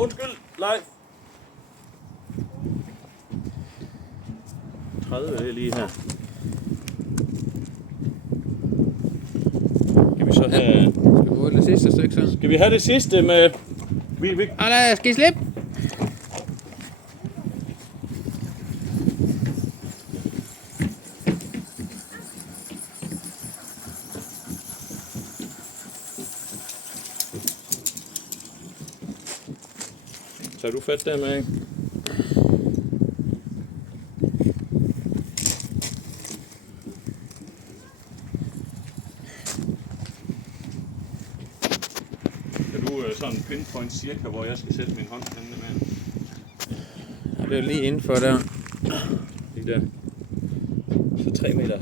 Undskyld, Leif. 30 er lige her. Skal vi så have... Skal vi bruge det sidste stykke så? Skal vi have det sidste med... Nej, skal I slippe? Tager du fat der med? Kan du sådan pinpoint cirka, hvor jeg skal sætte min hånd henne med? Ja, det er lige indenfor der. Lige der. Så 3,70 meter.